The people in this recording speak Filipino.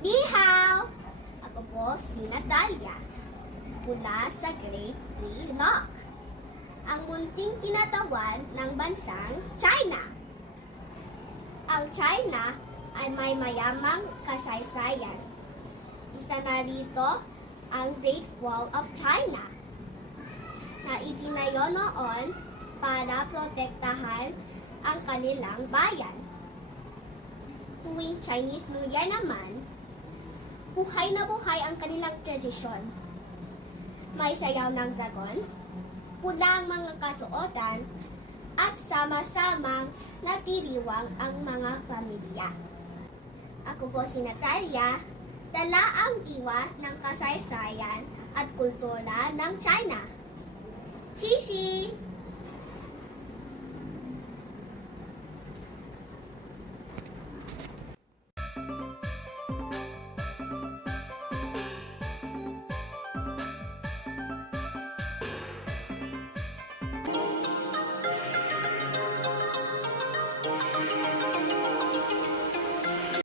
Ni hao! Ako po si Natalia, mula sa Grade 3 Lock, ang munting kinatawan ng bansang China. Ang China ay may mayamang kasaysayan. Isa na rito ang Great Wall of China, na itinayo noon para protektahan ang kanilang bayan. Tuwing Chinese New Year naman, buhay na buhay ang kanilang tradisyon. May sayaw ng dragon, pulang mga kasuotan, at sama-samang natiriwang ang mga pamilya. Ako po si Natalia, dala ang diwa ng kasaysayan at kultura ng China. Xixi!